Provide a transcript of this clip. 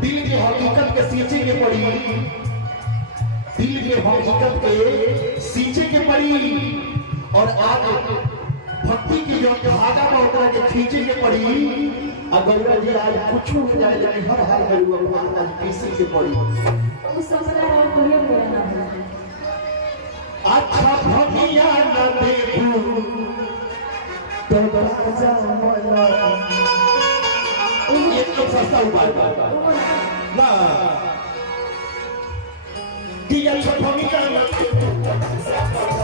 दिल की हकीकत के सींचे के पड़ी, दिल के हकीकत के सींचे के पड़ी। और आज भक्ति की जो धागा बहुत के खींचे के पड़ी। अगर जी आज कुछ हो जाए लेकिन हर हाल में वो भगवान आज पीछे के पड़ी। उस समय और कोई बोलना है अच्छा भगिया न देखूं तो राजा मोला ये तो सस्ता उपाय ना कि अच्छा भगिया न देखूं